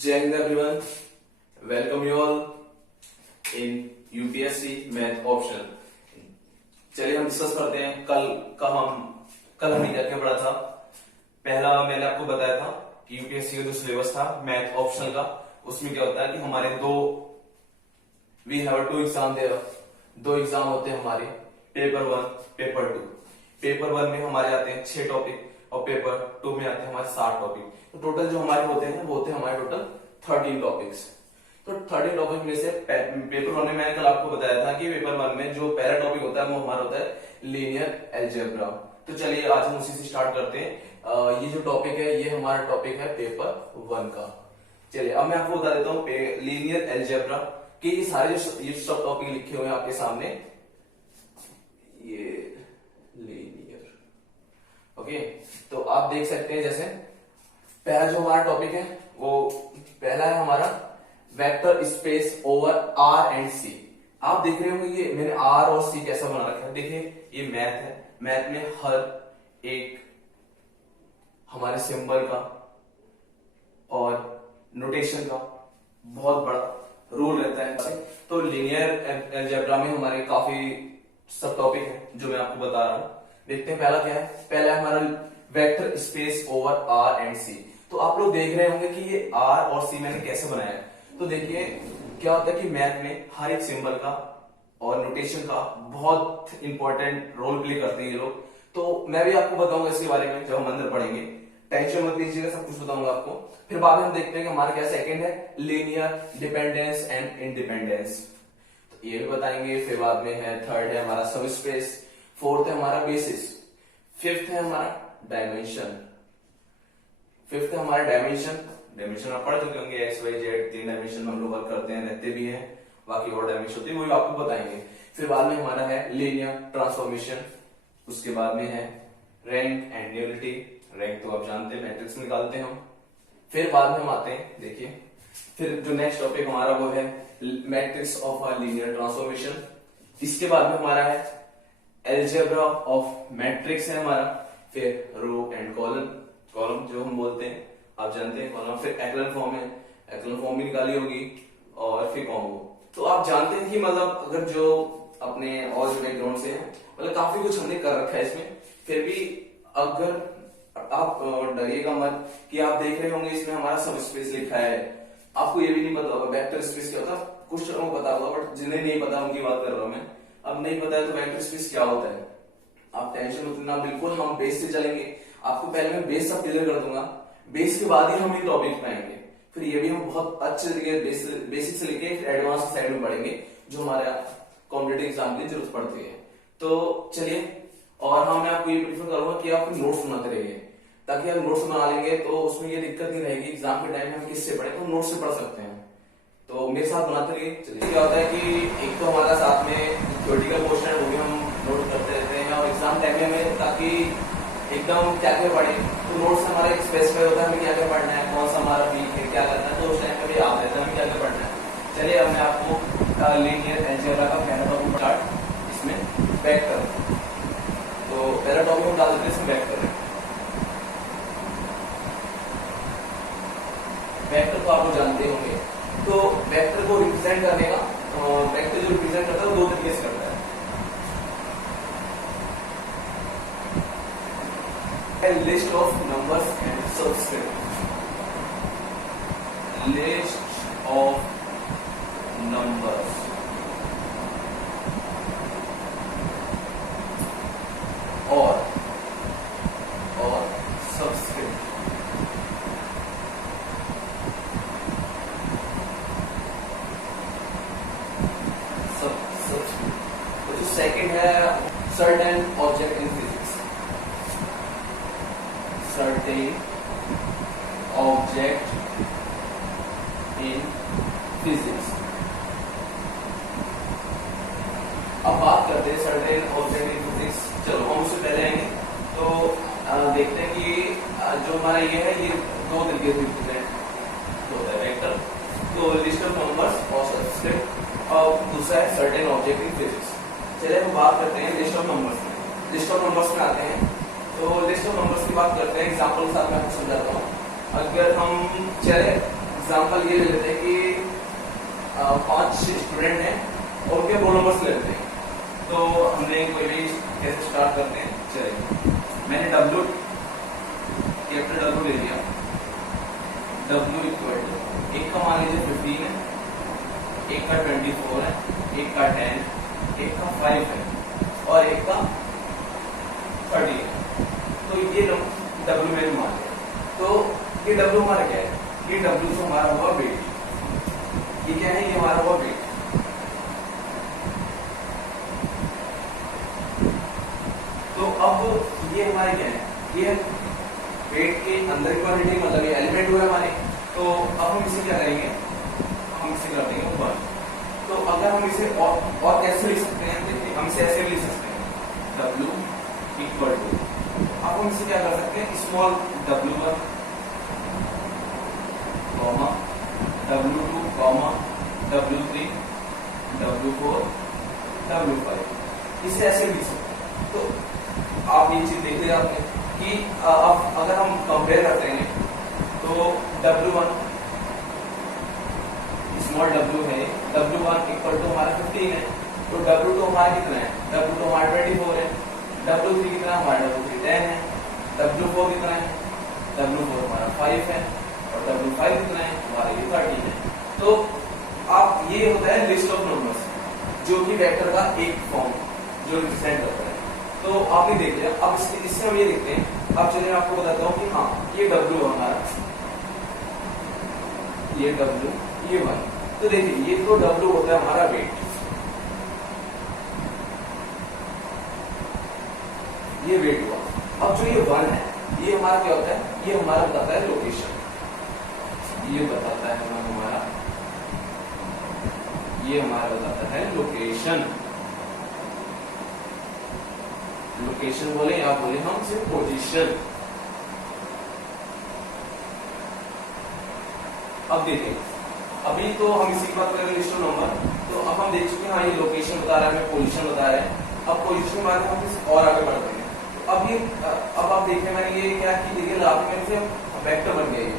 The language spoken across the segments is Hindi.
जय Hind everyone, welcome you all in UPSC math option. चलिए हम डिस्कस करते हैं कल हमने क्या क्या पढ़ा था। पहला मैंने आपको बताया था कि यूपीएससी का जो सिलेबस था मैथ ऑप्शनल का, उसमें क्या होता है कि हमारे we have to exam there, दो एग्जाम होते हैं हमारे, पेपर 1 पेपर 2। पेपर 1 में हमारे आते हैं 6 टॉपिक और पेपर 2 में आते हैं हमारे 7 टॉपिक। तो टोटल जो हमारे होते हैं वो होते हैं हमारे टोटल 13 टॉपिक्स। तो 13 टॉपिक में से पेपर 1 में मैंने कल आपको बताया था कि पेपर 1 में जो पहला टॉपिक होता है वो हमारा होता है लीनियर अलजेब्रा। तो चलिए आज हम उसी से स्टार्ट करते हैं। ये जो टॉपिक है ये हमारा टॉपिक है पेपर 1 का। चलिए अब मैं आपको बता देता हूँ लीनियर अलजेब्रा कि ये सारे ये सब टॉपिक लिखे हुए हैं आपके सामने, ये लीनियर। ओके, तो आप देख सकते हैं जैसे पहला जो हमारा टॉपिक है वो पहला है हमारा vector space over R and C. आप देख रहे होंगे ये मैंने आर और सी कैसा बना रखा है। देखिए ये मैथ है, मैथ में हर एक हमारे सिंबल का और नोटेशन का बहुत बड़ा रोल रहता है। तो लीनियर अलजेब्रा में हमारे काफी सब टॉपिक है जो मैं आपको बता रहा हूं। देखते हैं पहला क्या है। पहला है हमारा vector space over R and C. तो आप लोग देख रहे होंगे कि ये आर और सी मैंने कैसे बनाया है। तो देखिए क्या होता है कि मैथ में हर एक सिंबल का और नोटेशन का बहुत इंपॉर्टेंट रोल प्ले करते हैं ये लोग। तो मैं भी आपको बताऊंगा इसके बारे में जब हम अंदर पढ़ेंगे, टेंशन मत लीजिएगा, सब कुछ बताऊंगा आपको। फिर बाद में हम देखते हैं कि हमारा क्या सेकंड है लीनियर डिपेंडेंस एंड इंडिपेंडेंस, तो ये भी बताएंगे। फिर बाद में है थर्ड है हमारा सब स्पेस, फोर्थ है हमारा बेसिस, फिफ्थ है हमारा डायमेंशन, फिफ्थ है हमारा डायमेंशन आप पढ़ चुके होंगे, एक्स वाई जेड 3 डायमेंशन में हम लोग वर्क करते हैं, रहते भी हैं, बाकी और डायमेंशन होती है वो भी आपको बताएंगे। फिर बाद में हमारा है लीनियर ट्रांसफॉर्मेशन, उसके बाद में है रैंक एंड न्यूलिटी। रैंक तो आप जानते हैं मैट्रिक्स निकालते हैं हम। फिर बाद में हम आते हैं, देखिए फिर जो नेक्स्ट टॉपिक हमारा वो है matrix of a linear transformation. इसके बाद में हमारा है अलजेब्रा ऑफ मैट्रिक्स है हमारा। फिर रो एंड कॉलम जो हम बोलते हैं आप जानते हैं कॉलम। फिर एक्लन फॉर्म है, एक्लन फॉर्म भी निकाली होगी, और फिर कॉम्बो। तो आप जानते हैं कि मतलब अगर जो अपने और जो बैकग्राउंड से है मतलब काफी कुछ हमने कर रखा है इसमें। फिर भी अगर आप डरिएगा मत कि आप देख रहे होंगे इसमें हमारा सब स्पेस लिखा है, आपको ये भी नहीं पता होगा वेक्टर स्पेस क्या होता है। कुछ लोगों को पता होगा बट जिन्हें नहीं पता उनकी बात कर रहा हूं मैं। अब नहीं पता है तो वेक्टर स्पेस क्या होता है आप टेंशन मत लेना, बिल्कुल हम बेस से चलेंगे। आपको पहले मैं बेस सब क्लियर कर दूंगा, बेस के बाद ही हम इन टॉपिक पे आएंगे। फिर ये भी हम बहुत अच्छे तरीके बेसिक से लेके फिर एडवांस साइड में पढ़ेंगे जो हमारा कॉम्पिटेटिव एग्जाम की जरूरत पड़ती है। तो चलिए, और हाँ मैं आपको ये प्रीफर करूंगा कि आप नोट्स बनाते रहिए, ताकि आप नोट्स बना लेंगे तो उसमें ये दिक्कत नहीं रहेगी एग्जाम के टाइम में हम किससे पढ़े, तो नोट्स से पढ़ सकते हैं। तो मेरे साथ बनाते रहिए। चलिए क्या होता है कि एक तो हमारा साथ में थ्योरेटिकल पोर्शन है वो भी हम नोट करते रहते हैं, और एग्जाम टाइम में ताकि एकदम क्या क्या पढ़े तो नोट्स हमारा एक स्पेसिफाई होता है हमें क्या क्या पढ़ना है, कौन सा हमारा वीक है, क्या करना है, तो उस टाइम पे भी याद रहता है हमें क्या क्या पढ़ना है। चलिए अब मैं आपको लीनियर अलजेब्रा का पहला टॉपिक स्टार्ट इसमें वेक्टर। तो पहला टॉपिक हम डाल देते हैं इसमें वेक्टर। वेक्टर तो आप लोग जानते होंगे। तो वेक्टर को रिप्रेजेंट करने का वेक्टर जो रिप्रेजेंट करता है वो 2 तरीके से करता है। List of numbers and subscript, list of numbers और सबस्क्रिप्ट। तो जो सेकंड है certain object in physics, certain object in physics. अब बात करते हैं सर्टेन ऑब्जेक्ट इन फिजिक्स। चलो हम उससे पहले आएंगे तो देखते हैं कि जो हमारा ये है ये 2 तरीके से रिप्रेजेंट होता है वेक्टर। तो लिस्ट ऑफ नंबर्स और सबस्क्रिप्ट, और दूसरा है सर्टेन ऑब्जेक्ट इन फिजिक्स। चलिए हम बात करते हैं लिस्ट ऑफ नंबर्स में। लिस्ट ऑफ नंबर्स में आते हैं तो लिस्ट ऑफ नंबर्स की बात करते हैं। एग्जाम्पल के साथ मैं आपको समझाता हूँ। अगर हम चले एग्जाम्पल ये ले लेते हैं कि 5 स्टूडेंट हैं और उनके रोल नंबर्स ले लेते हैं। तो हमने कोई भी कैसे स्टार्ट करते हैं, चलिए मैंने W कैपिटल W ले लिया। W इक्वल टू एक का मान लीजिए 15 है, एक का 24 है, एक का 10, एक का 5 है और एक का 30 है। तो ये W मैंने मान लिया। तो ये W हमारा क्या है, ये W तो हमारा हुआ वेट। ये क्या है, ये हमारा हुआ वेट। तो अब ये हमारे क्या है, ये वेट के अंदर की क्वांटिटी मतलब ये एलिमेंट हुआ हमारे। तो अब हम इसे क्या करेंगे, हम इसे कर देंगे 1। तो अगर हम इसे और कैसे लिख सकते हैं, देखिए हम इसे ऐसे भी लिख सकते हैं W इक्वल टू, अब हम इसे क्या कर सकते हैं, small W1 comma W2 comma W3 W4 W5, इसे ऐसे लिख सकते हैं। तो आप ये चीज देख लिया आपने कि अब अगर हम कंपेयर करते हैं तो W1 स्मॉल W है, W1 इक्वल टू हमारा 15 है, तो W2 हमारा कितना है, W2 हमारा 24 है, W3 कितना हमारा, W3 10 है, W4 कितना है, W4 हमारा 5 है और W5 कितना है हमारा, ये 30 है। तो आप ये होता है लिस्ट ऑफ नंबर्स जो कि वेक्टर का एक फॉर्म जो रिप्रेजेंट करता है। तो आपने देख लिया। अब इससे हम ये देखते हैं, अब चलिए मैं आपको बताता हूँ कि हाँ ये W हमारा, ये W, ये 1। तो देखिए ये तो W होता है हमारा वेट, ये वेट हुआ। अब जो ये 1 है ये हमारा क्या होता है, ये हमारा बताता है लोकेशन, ये बताता है हमारा, ये हमारा बताता है लोकेशन। लोकेशन बोले या बोले हम सिर्फ पोजीशन। अब देखिए अभी तो हम इसी की बात करेंगे लिस्ट ऑफ नंबर। तो अब हम देख चुके हैं हाँ ये लोकेशन बता रहा है, हमें पोजीशन बता रहा है। अब पोजीशन के बाद हम और आगे बढ़ते हैं। तो अब ये अब आप देखिए मैंने ये क्या की, देखिए मैंने से वेक्टर बन गया ये।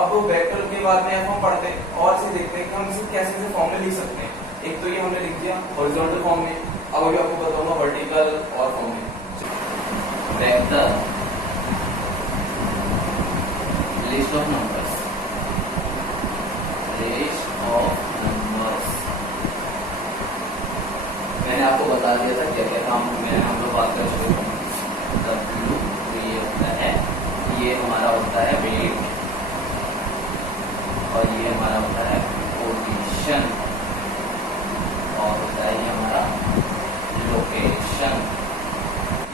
अब वो वेक्टर के बाद में हम पढ़ते हैं और इसे देखते हैं कि हम इसे कैसे कैसे फॉर्म में लिख सकते हैं। एक तो ये हमने लिख दिया हॉरिजॉन्टल फॉर्म में, अब अभी आपको बताऊंगा वर्टिकल और फॉर्म में। Vector list of numbers, list of numbers मैंने आपको बता दिया था क्या क्या काम हम लोग बात कर चुके हैं। W तो ये होता है, ये हमारा होता है वेट और ये हमारा होता है पोजीशन और होता है ये हमारा लोकेशन।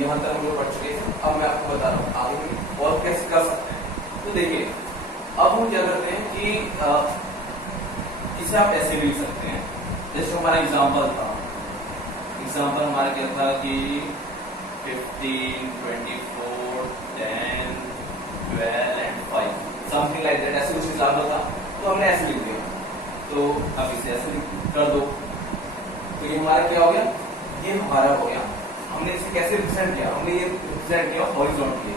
यहाँ तक हम लोग पढ़ चुके हैं। अब मैं आपको बता रहा हूँ आगे और कैसे कर सकते हैं। तो देखिए अब हम क्या करते हैं कि इसे आप ऐसे भी लिख सकते हैं जैसे हमारा एग्जाम्पल था। एग्जाम्पल हमारा क्या था कि 15, 24, 10, 12 एंड 5 समथिंग लाइक दैट, ऐसे कुछ एग्जाम्पल था तो हमने ऐसे लिख दिया। तो अब इसे ऐसे कर दो तो ये हमारा क्या हो गया, ये हमारा हो गया। हमने इसे कैसे रिप्रेजेंट किया, हमने ये रिप्रेजेंट किया हॉरिजॉन्टली।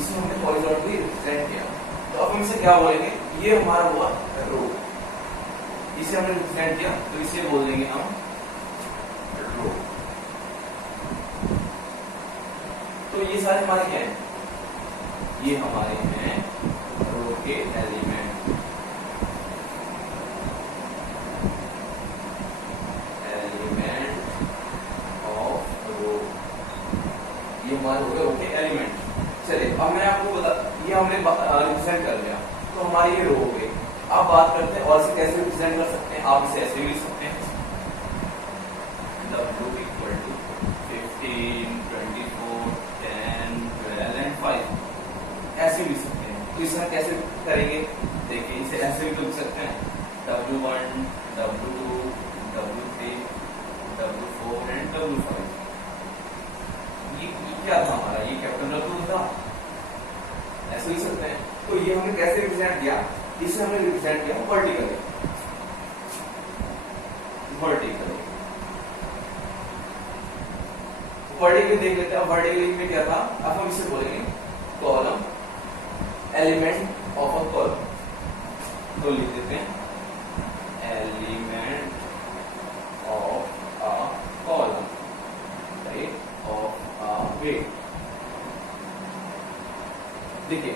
इसे हमने हॉरिजॉन्टली रिप्रेजेंट किया। तो अब हम इसे क्या बोलेंगे, ये हमारा हुआ रो। इसे हमने रिप्रेजेंट किया तो इसे बोल देंगे हम रो। तो ये सारे हमारे क्या हैं, ये हमारे हैं रो के एलिमेंट। एलिमेंट ऑफ रो, ये हमारे हो गए रो के एलिमेंट। चलिए अब मैं आपको बता, ये हमने रिप्रेजेंट कर लिया तो हमारी ये रो हो गई। अब बात करते हैं और इसे कैसे रिप्रेजेंट कर सकते हैं। आप इसे ऐसे भी लिख सकते हैं W इक्वल टू 15, 24, 10, 12 एंड 5, ऐसे भी लिख सकते हैं। तो इसे कैसे करेंगे, देखिए इसे ऐसे भी लिख सकते हैं W1, W2, W3, W4 and W5। ये क्या था हमारा, ये कैपिटल W था, ऐसे लिख सकते हैं। तो ये हमने कैसे रिप्रेजेंट किया, इसे हमने रिप्रेजेंट किया वर्टिकली। वर्टिकली वर्टिकली देख लेते हैं। वर्टिकली में क्या था, अब हम इसे बोलेंगे column element of a column, तो लिख देते हैं element of a column, right, of a weight. देखिए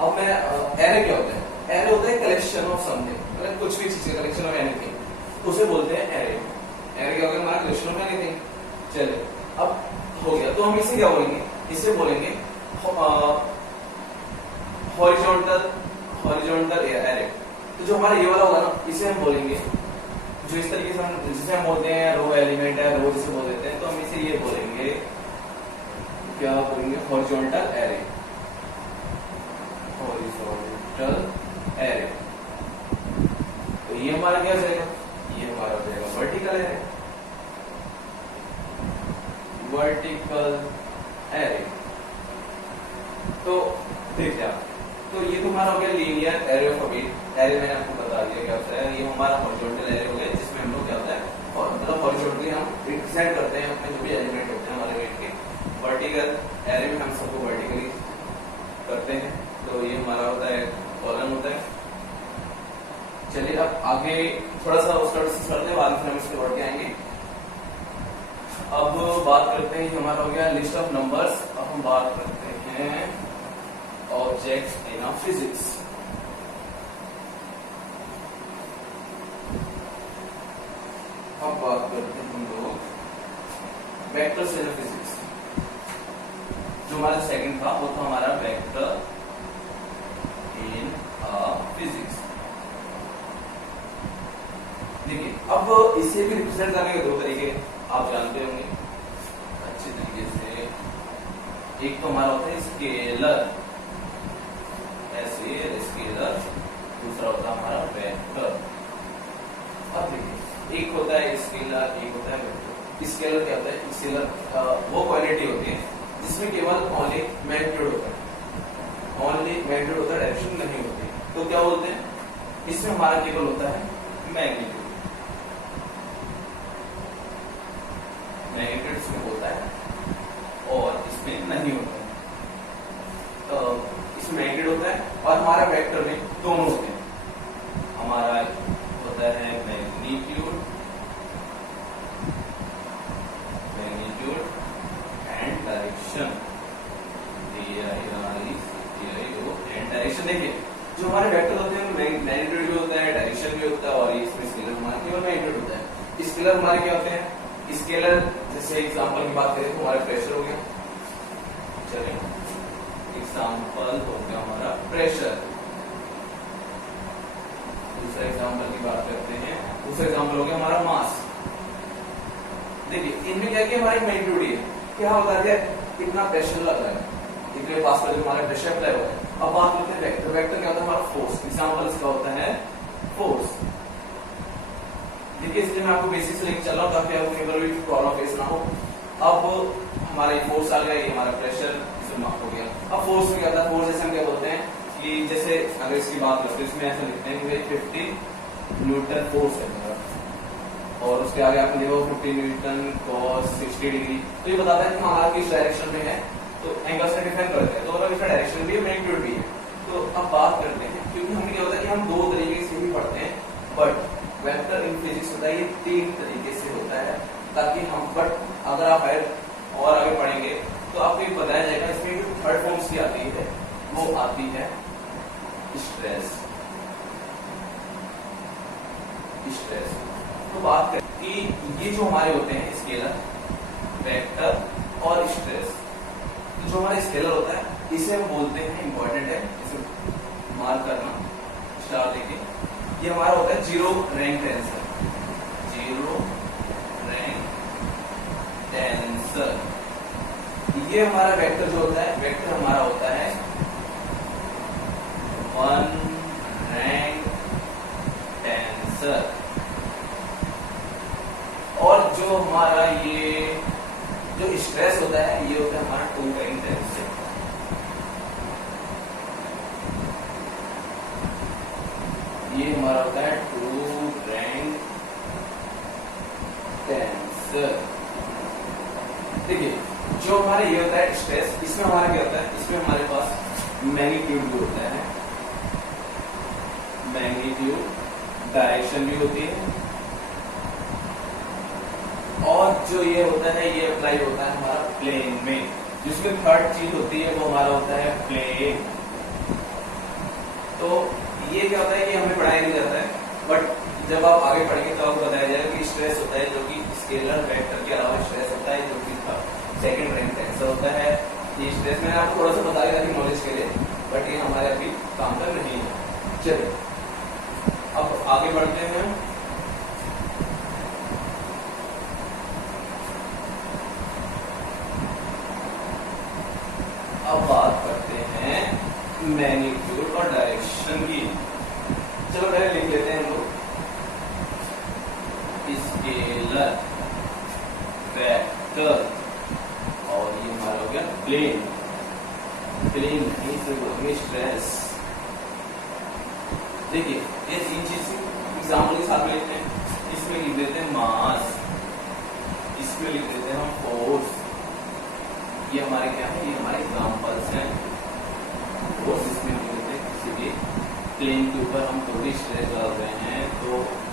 अब मैं एरे क्या होता है, एरे होता है कलेक्शन ऑफ समथिंग, मतलब कुछ भी चीज का कलेक्शन ऑफ एनीथिंग, उसे बोलते हैं एरे। एरे क्या होगा, हमारा कलेक्शन ऑफ एनीथिंग। चलिए अब हो गया, तो हम इसे क्या बोलेंगे, इसे बोलेंगे हॉरिजॉन्टल एरे। तो जो हमारा ये वाला होगा ना, इसे हम बोलेंगे, जो इस तरीके से हम जिसे हम बोलते हैं रो एलिमेंट है, रो जिसे बोल देते हैं, तो हम इसे ये बोलेंगे, क्या बोलेंगे, हॉरिजॉन्टल एरे। हॉरिजॉन्टल एरे, तो ये हमारा क्या जाएगा, ये हमारा हो जाएगा वर्टिकल एरे। वर्टिकल एरे, तो देखिए आप, तो ये तुम्हारा हो गया linear array of a weight. Array मैंने आपको बता दिया क्या होता है, ये हमारा हॉरिजॉन्टल एरे हो गया, जिसमें हम लोग क्या होता है, और मतलब हॉरिजॉन्टली हम रिप्रेजेंट करते हैं अपने जो भी एलिमेंट होते हैं हमारे वेट के। वर्टिकल एरे में हम सबको वर्टिकली करते हैं, तो ये हमारा होता है कॉलम होता है। चलिए अब आगे थोड़ा सा उसका डिस्कस करते हैं, बाद में हम इसके बढ़ के आएंगे। अब बात करते हैं, हमारा हो गया लिस्ट ऑफ नंबर्स। अब हम बात करते हैं ऑब्जेक्ट्स इन अ फिजिक्स। अब बात करते हैं हम लोग वेक्टर्स इन अ फिजिक्स। जो हमारा सेकंड था वो था हमारा वेक्टर इन अ फिजिक्स। देखिए अब इसे भी रिप्रेजेंट करने के दो तरीके आप जानते होंगे अच्छे तरीके से। एक तो हमारा होता है स्केलर, ऐसे स्केलर, दूसरा होता है हमारा वेक्टर। अब देखिए एक होता है स्केलर, एक होता है वेक्टर। स्केलर क्या होता है, स्केलर वो क्वांटिटी होती है जिसमें केवल ओनली मैग्नीट्यूड होता है, ओनली मैग्नीट्यूड होता है, डायरेक्शन नहीं होती। तो क्या बोलते हैं, इसमें हमारा केवल होता है मैग्नीट्यूड, मैग्नीट्यूड इसमें होता है और इसमें नहीं होता है। तो इसमें मैग्नीट्यूड होता है और हमारा वेक्टर में दोनों होते हैं। हमारा होता है magnitude, magnitude and direction, and direction. देखिए जो हमारे वेक्टर होते हैं मैग्नीट्यूड भी होता है, डायरेक्शन भी होता है, और इसमें स्केलर हमारा केवल मैग्नीट्यूड होता है। स्केलर हमारे क्या होते हैं, स्केलर जैसे एग्जांपल की बात करें तो हमारा प्रेशर हो गया। चलिए एग्जांपल हो गया हमारा प्रेशर। दूसरा एग्जांपल की बात करते हैं, दूसरा एग्जांपल हो गया हमारा मास। देखिए इनमें क्या है कि हमारी मैग्नीट्यूड है, क्या होता है, कितना प्रेशर लग रहा है, इतने पास पर हमारा प्रेशर अप्लाई हुआ है। अब बात करते हैं वेक्टर। वेक्टर क्या होता है, हमारा फोर्स। एग्जांपल इसका होता है फोर्स। देखिए इसलिए मैं आपको बेसिक से लेकर चल रहा हूँ ताकि आपको कहीं पर भी प्रॉब्लम फेस ना हो। अब हमारा ये फोर्स आ गया, ये हमारा प्रेशर इसमें मार्क हो गया। अब फोर्स में क्या होता है, फोर्स जैसे हम क्या बोलते हैं कि जैसे अगर इसकी बात करते हैं, इसमें ऐसा लिखते हैं कि 50 न्यूटन फोर्स है हमारा, और उसके आगे आपने देखो 50 न्यूटन cos 60 डिग्री। तो ये बताता है कि हमारा किस डायरेक्शन में है, तो एंगल से डिफाइन करते हैं, तो अगर इसका डायरेक्शन भी है, मैग्नीट्यूड भी है। तो अब बात करते हैं, क्योंकि हमें क्या होता है कि हम दो तरीके से ही पढ़ते हैं, बट वेक्टर इन फिजिक्स होता है ये तीन तरीके से होता है, ताकि हम, बट अगर आप और आगे पढ़ेंगे तो आपको ये बताया जाएगा। इसमें जो थर्ड फॉर्म्स की आती है वो आती है स्ट्रेस। स्ट्रेस तो बात करें कि ये जो हमारे होते हैं स्केलर, वेक्टर और स्ट्रेस। तो जो हमारा स्केलर होता है इसे हम बोलते हैं, इंपॉर्टेंट है इसे मार्क करना स्टार लेके, ये हमारा होता है zero rank tensor. Zero rank tensor. ये हमारा वेक्टर जो होता है, वेक्टर हमारा होता है वन रैंक टेंसर। और जो हमारा ये जो स्ट्रेस होता है ये होता है हमारा टू रैंक टेंसर। ये हमारा होता है टू रैंक टेंसर। देखिए जो हमारे ये होता है स्ट्रेस, इसमें हमारा क्या होता है, इसमें हमारे पास मैग्नीट्यूड भी होता है, मैग्नीट्यूड, डायरेक्शन भी होती है, और जो ये होता है ये अप्लाई होता है हमारा प्लेन में। जिसमें थर्ड चीज होती है वो हमारा होता है प्लेन। तो ये क्या होता है कि हमें पढ़ाया नहीं जाता है, बट जब आप आगे पढ़ेंगे तो आपको बताया जाएगा कि स्ट्रेस होता है जो कि स्केलर वेक्टर के अलावा स्ट्रेस होता है जो कि सेकंड रैंक टेंसर होता है। ये स्ट्रेस मैंने आपको थोड़ा सा बताया था नॉलेज के लिए, बट ये हमारे अभी काम का नहीं है। चलिए अब आगे बढ़ते हैं। अब बात करते हैं मैग्नीट्यूड और डायरेक्शन की। चलो पहले लिख लेते हैं हम लोग स्केलर वेक्टर, और ये हमारा हो गया प्लेन। प्लेन नहीं तो बोलेंगे स्ट्रेस। देखिए ये तीन चीज एग्जाम्पल के साथ लेते हैं। इसमें लिख देते हैं मास, इसमें लिख देते हैं हम फोर्स। ये हमारे क्या है, ये हमारे एग्जाम्पल्स हैं। फोर्स इसमें लिख देते हैं, किसी भी प्लेन के ऊपर हम थोड़ी स्ट्रेस डाल रहे हैं तो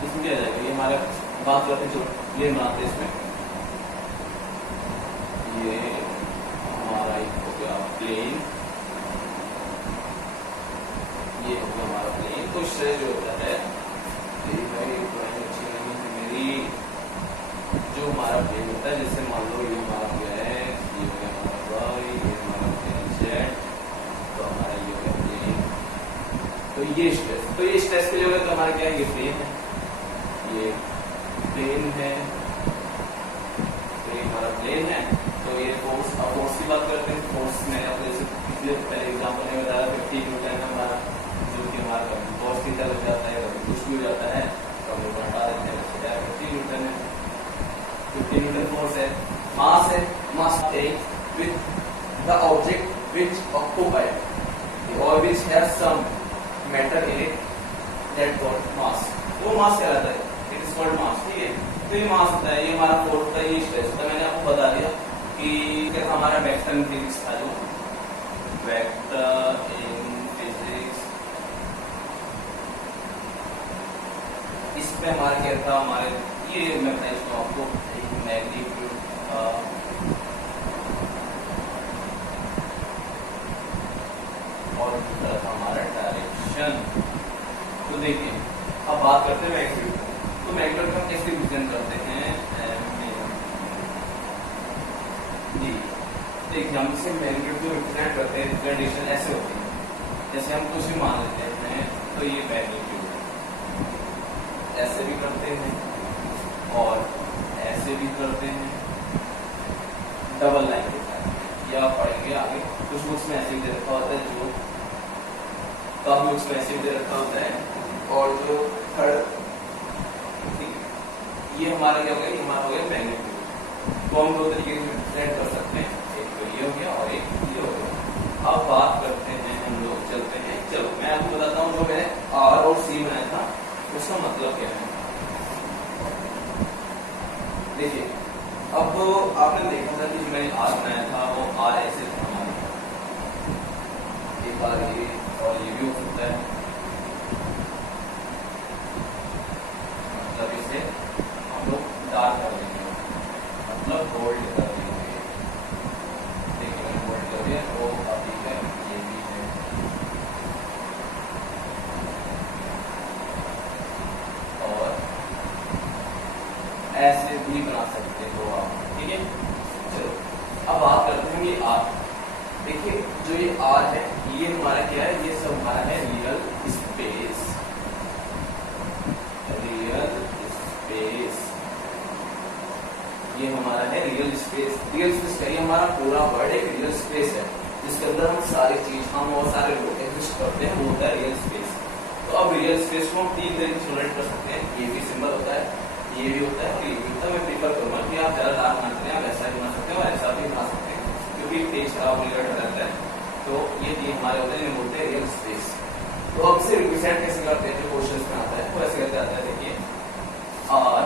इसमें क्या जाएगा, ये हमारा बात करते हैं जो प्लेन बनाते हैं इसमें, ये हमारा एक हो गया प्लेन, ये हो गया हमारा प्लेन। तो स्ट्रेस जो होता है, भाई ड्राइंग अच्छी नहीं है मेरी, जो हमारा प्लेन होता है, जैसे मान लो ये हमारा हो गया है, ये हो गया हमारा वाई, ये हमारा प्लेन जेड, तो हमारा ये हो गया प्लेन। तो ये स्ट्रेस, तो ये स्ट्रेस के लिए तो हमारा क्या है, ये प्लेन है, ये प्लेन है, तो ये हमारा प्लेन है। तो ये फोर्स, अब फोर्स की बात करते हैं। फोर्स में आपको जैसे पिछले पहले एग्जाम्पल में बताया 50 न्यूटन है हमारा, जो कि हमारा कभी फोर्स थीटा लग जाता है, कभी कुछ भी हो जाता है, कभी हटा देते हैं, 50 न्यूटन है, 50 न्यूटन फोर्स है। मास है, mass with the object which occupied और which has some matter in it that called mass, वो मास कहलाता है, इट इज कॉल्ड मास। ठीक है, तो ये मास होता है, ये हमारा फोर्स होता है, ये स्ट्रेस होता है। मैंने आपको बता दिया कि हमारा वेक्टर इन फिजिक्स था, जो वेक्टर इन फिजिक्स, इसमें हमारा क्या था, हमारे ये मैं बताया इसको आपको, एक मैग्नीट्यूड और दूसरा था हमारा डायरेक्शन। तो देखिए अब बात करते हैं मैग्नीट्यूड। तो मैग्नीट्यूड हम कैसे रिप्रेजेंट करते हैं, देखिए हम इसे मैग्नीट्यूड को रिप्रेजेंट करते हैं, रिप्रेजेंटेशन ऐसे होती है, जैसे हम कुछ भी मान लेते हैं, तो ये मैग्नीट्यूड ऐसे भी करते हैं और ऐसे भी करते हैं, डबल लाइन होता है, या पढ़ेंगे आगे। कुछ बुक्स में ऐसे भी दे रखा होता है, जो काफी बुक्स में ऐसे भी दे रखा होता है। और जो थर्ड, ये हमारा क्या हो गया, ये हमारा हो गया मैग्नीट्यूड। तो हम दो तरीके से रिप्रेजेंट कर सकते हैं, एक तो ये हो गया और एक ये हो गया। अब बात करते हैं हम लोग, चलते हैं, चलो मैं आपको बताता हूँ जो मैंने आर और सी बनाया था उसका मतलब क्या है। देखिए अब आपने देखा था कि मैंने आर बनाया था, वो आर ऐसे था हमारा, एक आर ये और ये भी हो सकता है, मतलब इसे हम लोग डार्क कर देंगे, मतलब गोल्ड कर देंगे। देखिए मैंने गोल्ड कर दिया, वो अभी है, ये भी है, और ऐसे भी बना सकते हो आप। ठीक है, चलो अब बात करते हैं ये आर। देखिए जो ये आर है, ये हमारा क्या है, ये सब हमारा है रियल स्पेस, रियल स्पेस, ये हमारा है रियल स्पेस। रियल स्पेस का ये हमारा पूरा वर्ड एक रियल स्पेस है, जिसके अंदर हम सारी चीज, हम और सारे लोग एग्जिस्ट करते हैं, वो होता है रियल स्पेस। तो अब रियल स्पेस को हम तीन तरीके से नोट कर सकते हैं, ये भी सिंबल होता है, ये भी होता है और ये भी होता है। मैं प्रीफर करूंगा कि आप ज्यादा डार्क बनाते हैं, आप ऐसा भी बना सकते हैं और ऐसा भी बना सकते हैं, क्योंकि पेज खराब होने का रहता है। तो ये तीन हमारे होते हैं, बोलते हैं रियल स्पेस। तो अब इसे रिप्रेजेंट कैसे करते हैं, जो क्वेश्चन में आता है वो ऐसे करते आता है। देखिए आर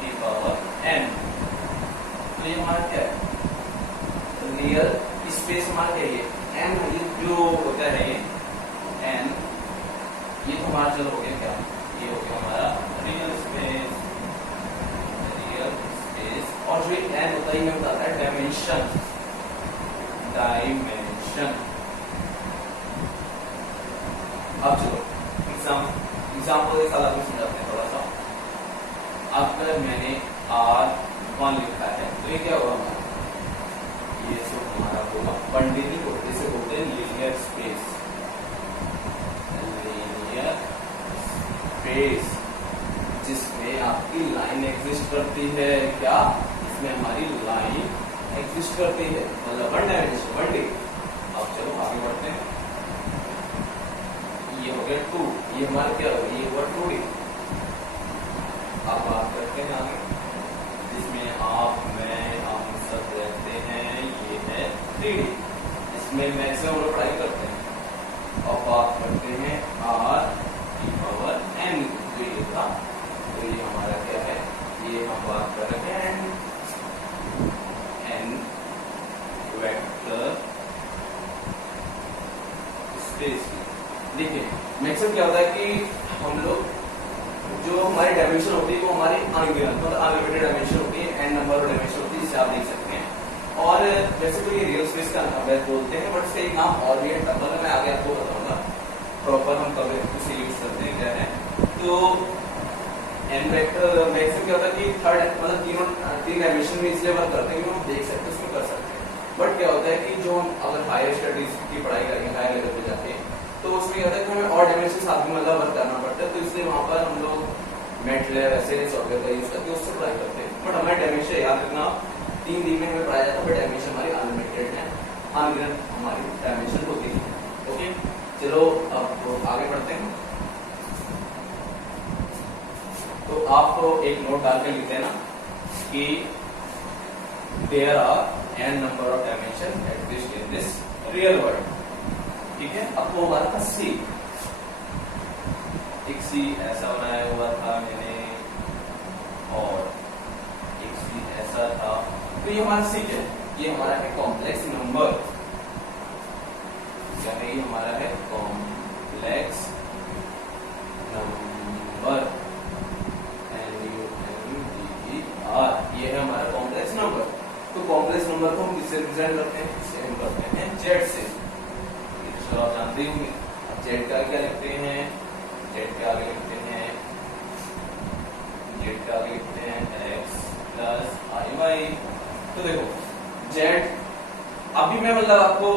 की पावर n, ये हमारा क्या है, रियल स्पेस हमारा क्या है, एन ये जो होता है ये एन, ये तो हमारा चलो हो गया क्या, ये हो गया हमारा रियल स्पेस, रियल स्पेस। और जो एन होता है ये बताता है डायमेंशन, डायमेंशन। अब चलो एग्जाम्पल के साथ आपको समझाते हैं थोड़ा सा। अगर मैंने R1 लिखा है तो ये क्या होगा हमारा, ये जो हमारा होगा बंडलिंग को जैसे बोलते हैं लीनियर स्पेस, लीनियर स्पेस जिसमें आपकी लाइन एग्जिस्ट करती है। क्या इसमें हमारी लाइन एग्जिस्ट करती है, मतलब वन डायमेंशन बंडलिंग। अब चलो आगे बढ़ते हैं। ये हो गया 2, ये हमारा क्या होगा, ये हुआ 2D। अब बात करते हैं आगे जिसमें आप मैं हम सब रहते हैं, ये है 3D, इसमें मैक्सिमम लोग पढ़ाई करते हैं। अब बात करते हैं R⁴n जो ये था, तो ये हमारा क्या है, ये हम बात कर रहे हैं n वेक्टर स्पेस। देखिए मैक्सिमम क्या होता है कि हम लोग जो हमारी डायमेंशन होती है वो हमारी अनगिनत मतलब अनलिमिटेड डायमेंशन होती है, एन नंबर ऑफ डायमेंशन होती है, जिसे आप देख सकते हैं। और वैसे तो ये रियल स्पेस का बोलते हैं, बट इसका एक नाम और भी है टपल, मैं आगे आपको बताऊंगा प्रॉपर हम कब इसे यूज करते हैं क्या है। तो एन वेक्टर मैक्सिमम क्या होता है कि थर्ड मतलब तीन डायमेंशन में इसलिए वर्क करते हैं कि हम देख सकते हैं उसमें कर सकते हैं। बट क्या होता है कि जो हम अगर हायर स्टडीज की पढ़ाई करेंगे हायर लेवल पे जाके, तो उसमें क्या होता है कि हमें और डायमेंशन साथ में मतलब वर्क करना पड़ता है, तो इसलिए वहां पर हम लोग मैटलैब ऐसे सॉफ्टवेयर का यूज करके उससे पढ़ाई करते हैं। बट हमारे डायमेंशन याद रखना 3 दिन में हमें पढ़ाया जाता है, बट डायमेंशन हमारी अनलिमिटेड है, अनगिनत हमारी डायमेंशन होती है। ओके चलो अब तो आगे बढ़ते हैं। तो आप तो एक नोट डाल के लिखते हैं ना कि there are n number of dimension exist in this real world. ठीक है, अब वो हमारा था सी, एक सी ऐसा बनाया हुआ था मैंने और एक सी ऐसा था। तो ये हमारा सी क्या है, ये हमारा है कॉम्प्लेक्स नंबर, क्या है ये हमारा है कॉम्प्लेक्स नंबर, NUMBER, ये है हमारा कॉम्प्लेक्स नंबर। तो कॉम्प्लेक्स नंबर को हम किससे रिप्रेजेंट करते हैं, हम करते हैं जेड से, तो आप जानते होंगे। अब जेड का क्या लिखते हैं, जेड के आगे लिखते हैं, जेड के आगे लिखते हैं x प्लस आई वाई। तो देखो जेड अभी मैं मतलब आपको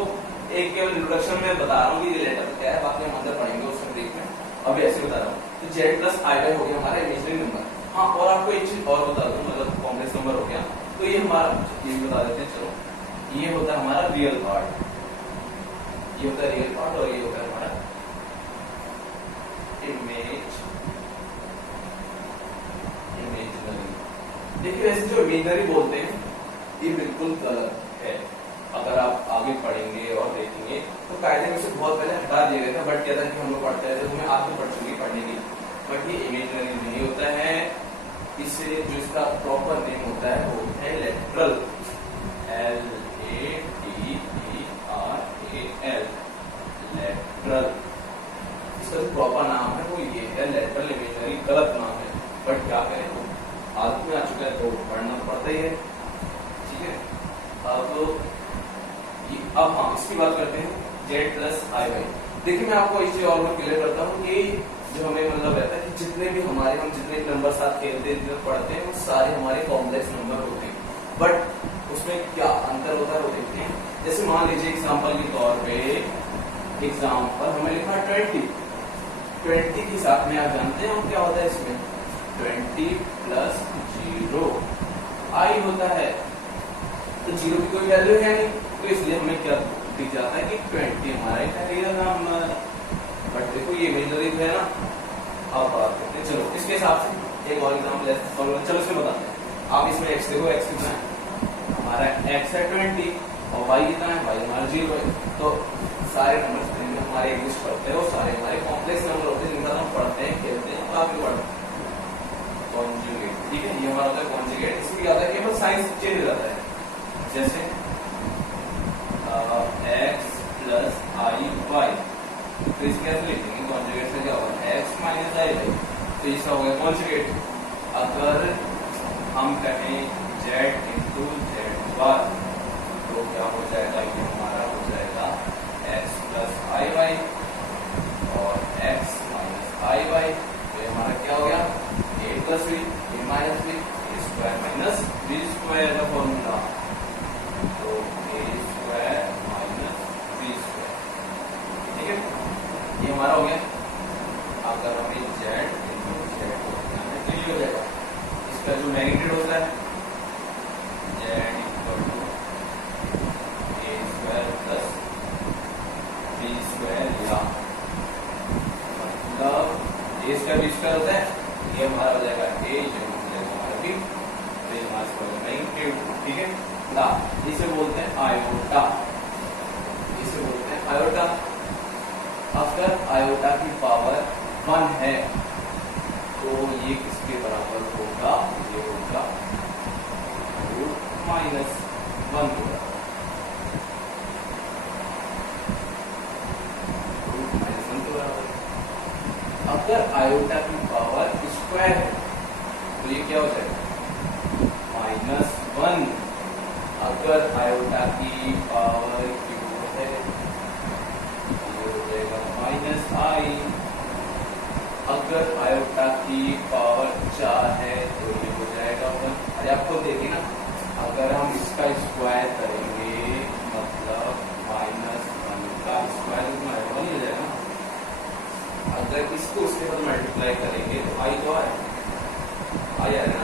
एक केवल इंट्रोडक्शन में बता रहा हूँ कि रिलेटर क्या है, बाकी हम अंदर पढ़ेंगे उसमें ब्रेक में, अभी ऐसे बता रहा हूँ। तो जेड प्लस आई वाई हो गया हमारा इमेजिनरी नंबर। हाँ और आपको एक चीज और बता दूं, मतलब कॉम्प्लेक्स नंबर हो गया तो ये हमारा ये बता देते हैं चलो, ये होता है हमारा रियल पार्ट, ये होता है रियल पार्ट और ये होता है हमारा इमेजिनरी। देखिए वैसे जो इमेजिनरी बोलते हैं ये बिल्कुल गलत है, अगर आप आगे पढ़ेंगे और देखेंगे तो कायदे में से बहुत पहले हटा दिया गया था, बट क्या था कि हम लोग पढ़ते थे तो मैं आपको पढ़ चुकी पढ़ने की, बट ये इमेजिनरी नहीं होता है। इससे जो इसका प्रॉपर नेम होता है वो है लेटरल, LATERAL, लेटरल। इसका जो प्रॉपर नाम है वो ये है लेटरल इमेजिनरी, गलत नाम है, बट क्या करें वो आदत में आ चुका है तो पढ़ना पड़ता ही है। ठीक है, अब हाँ इसकी बात करते हैं जेड प्लस आई वाई। देखिए मैं आपको इस चीज और क्लियर करता हूँ कि जो हमें मतलब रहता है कि जितने भी हमारे हम जितने नंबर साथ खेलते हैं पढ़ते हैं वो सारे हमारे कॉम्प्लेक्स नंबर होते हैं, बट उसमें क्या अंतर होता है वो देखते हैं। जैसे मान लीजिए एग्जांपल के तौर पे एग्जांपल हमें लिखा 20 के साथ में आप जानते हैं क्या होता है इसमें 20 प्लस 0 आई होता है, तो 0 की कोई वैल्यू है नहीं, तो इसलिए हमें क्या दिख जाता है कि 20 हमारा एक रियल नंबर। बट देखो ये इमेजिनरी है ना। अब बात करते हैं चलो इसके हिसाब से एक और एग्जांपल चलो इसमें बताते हैं। आप इसमें x देखो, x कितना है हमारा, x है 20 और y कितना है, y हमारा 0 है। तो सारे नंबर हमारे एग्जिस्ट करते हैं और सारे हमारे कॉम्प्लेक्स नंबर होते हैं जिनका हम पढ़ते हैं खेलते हैं काफी पढ़ते हैं। कॉन्जुगेट, ठीक है, ये हमारा होता है कॉन्जुगेट। इसमें क्या होता है कि साइंस चेंज हो जाता है, जैसे x प्लस आई वाई, तो इसके कैसे लिखेंगे कॉन्जुगेट से क्या होगा x माइनस आई वाई, तो इसका हो गया कॉन्जुगेट। अगर हम कहें z इंटू जेड बार तो क्या हो जाएगा, ये हमारा हो जाएगा x प्लस आई वाई और x माइनस आई वाई, तो ये हमारा क्या हो गया a plus b a minus b square minus b square का फॉर्मूला, तो a square minus b square, ठीक है, ये हमारा हो गया। अगर हमें z इंटू जेड तो ये हो जाएगा, इसका जो मैग्नीट्यूड होता है z equal to a square plus b square, या मतलब a स्क्वायर बी स्क्वायर होता है, ये हमारा हो जाएगा a, ये हो जाएगा हमारा b, तो ये हमारा स्क्वायर मैग्नीट्यूड, ठीक है ना। इसे बोलते हैं आयोटा, इसे बोलते हैं आयोटा। अगर आयोटा की पावर 1 है तो ये किसके बराबर होगा, ये होगा रूट माइनस 1 होगा, रूट माइनस 1 के बराबर। अगर आयोटा की पावर स्क्वायर है तो ये क्या हो जाएगा माइनस 1। अगर आयोटा की पावर क्यूब है ये हो जाएगा माइनस आई। अगर आयोटा की पावर 4 है तो ये हो जाएगा 1। अरे आपको देखिए ना, अगर हम इसका स्क्वायर करेंगे मतलब माइनस 1 का स्क्वायर कितना है 1 हो जाएगा। अगर इसको उसके साथ मल्टीप्लाई करेंगे तो आई तो आ रहा है